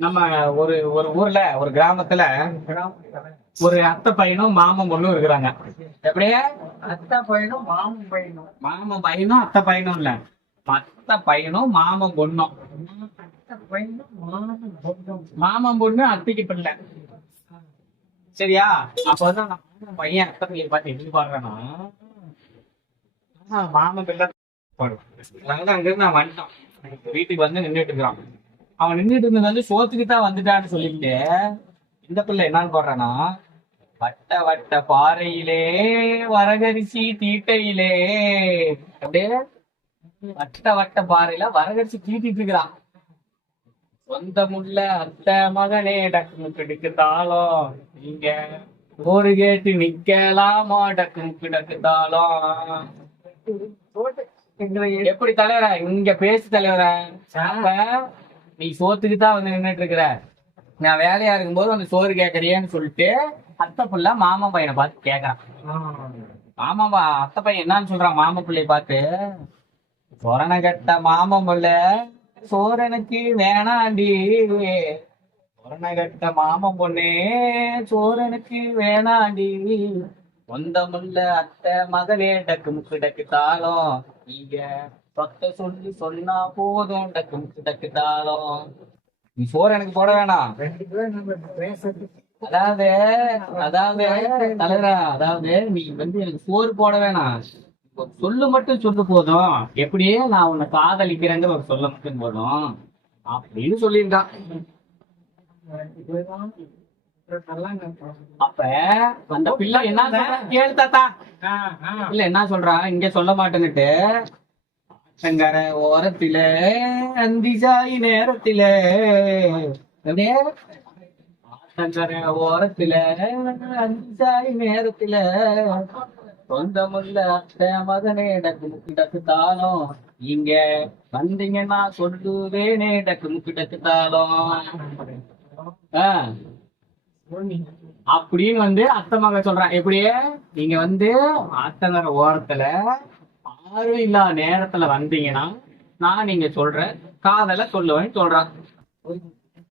நம்ம ஒரு ஒரு ஊர்ல ஒரு கிராமத்துல ஒரு அத்தை பையனும் மாமன் பொண்ணும் இருக்கிறாங்க. எப்படியே அத்தை பையனும் மாமன் பையனும். மாமன் பையனும் அத்தை பையனும் இல்ல, அத்தை பையனும் மாமன் பொண்ணும். அத்தை பையனும் மாமன் பொண்ணும். மாமன் பொண்ணு அத்தைக்கு பிள்ளை. சரியா? அப்ப வந்து அந்த மாமன் பையன் அத்தை பையன் பார்த்து எப்படி பாடுறான்னா, மாமன் பிள்ளை பாடுவான். அங்கிருந்து நான் வந்துட்டான், வீட்டுக்கு வந்து நின்றுட்டு இருக்கிறான். அவன் நின்றுட்டு இருந்தது வந்து சோத்துக்கு தான் வந்துட்டான்னு சொல்லிட்டு இந்த பிள்ளை என்னன்னு போடுறான்னா, வட்ட வட்ட பாறையிலே வரகரிசி தீட்டையிலே, அப்படியே வட்ட வட்ட பாறையில வரகரிசி தீட்டிட்டு இருக்கிறான். சொந்தமுள்ள அத்தை மகனே டக்கு கிடுக்கு தாளம், நீங்க ஒரு கேட்டு நிக்கலாமா டக்கு டக்கு தாளம். எப்படி தலைவர இங்க பேசு தலைவர. அப்ப நீ சோத்துக்கு தான் வந்து நின்றுட்டு இருக்கிற, நான் வேலையா இருக்கும்போது வந்து சோறு கேட்கறியேன்னு சொல்லிட்டு அத்தை புள்ள மாமா பையனை பார்த்து கேக்குறான். மாமா அத்தை பையன் என்னன்னு சொல்றான் மாமா பிள்ளைய பார்த்து, சொரண கட்ட மாமன் புள்ள சோரனுக்கு வேணாண்டி, சொரண கட்ட மாமன் பொண்ணே சோரனுக்கு வேணாண்டி, சொந்தமுள்ள அத்தை மகளே டக்கு முக்கு டக்கு தாளம், நீங்க சொத்த சொல்லி சொன்னா போதும் டக்கு முக்கு டக்கு தாளம். நீ சோறு எனக்கு போட வேணாம். அதாவது அதாவது தலைவரா, அதாவது நீ வந்து எனக்கு சோறு போட வேணாம், சொல்லு மட்டும் சொல்லு போதும், எப்படியே நான் உன்னை காதலிக்கிறேங்கிற ஒரு சொல்ல மட்டும் போதும் அப்படின்னு சொல்லியிருக்கான். அப்ப அந்த பிள்ளை என்ன கேளு தாத்தா, இல்ல என்ன சொல்றான் இங்க சொல்ல மாட்டேன்னுட்டு, சங்கர ஓரத்தில அந்திசாயி நேரத்தில, அப்படியே சங்கர ஓரத்தில அந்திசாயி நேரத்தில, சொந்தமுள்ள அத்தை மகனே டக்கு முக்கு டக்கு தாளம், இங்க வந்தீங்கன்னா சொல்லுவேனே டக்கு முக்கு டக்கு தாளம். அப்படின்னு வந்து அத்தை மகன் சொல்றான். எப்படியே நீங்க வந்து ஆத்தங்கர ஓரத்துல யாரும் இல்லாத நேரத்துல வந்தீங்கன்னா நான் நீங்க சொல்ற காதல சொல்லுவேன்னு சொல்றான்.